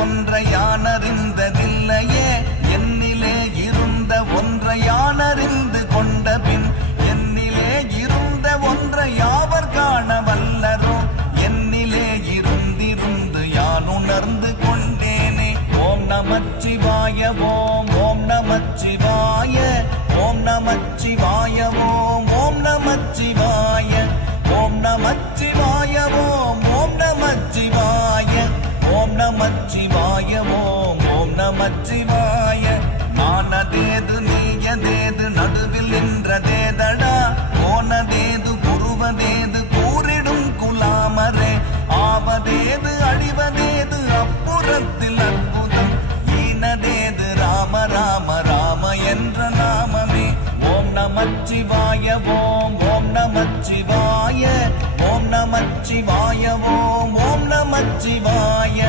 ஒன்றை யானறிந்ததில்லையே, என்னிலே இருந்த ஒன்றை யானறிந்து கொண்ட பின் என்னிலே இருந்த ஒன்றை யாவர் காண வல்லரோ, என்னிலே இருந்திருந்து யான் உணர்ந்து கொண்டேனே. ஓம் நமச்சிவாய ஓம் ஓம் நமச்சிவாய ஓம் நமச்சிவாய ஓம் ஓம் நமச்சிவாய ஓம் நமச்சிவாய ஓம் ஓம் நமச்சிவாய ஓம் நமச்சிவாய ஓம் ஓம் நமச்சிவாய. நானதேது நீயதேது நடுவில் நின்றதேதடா, போனதேது குருவதேது கூறிடும் குலாமரே, ஆவதேது அழிவதேது அப்புறத்தில் அற்புதம், ஈனதேது ராம ராம ராம என்ற நாமமே. ஓம் நமச்சிவாய ஓம் ஓம் நமச்சிவாய ஓம் நமச்சிவாய ஓம் ஓம் நமச்சிவாய.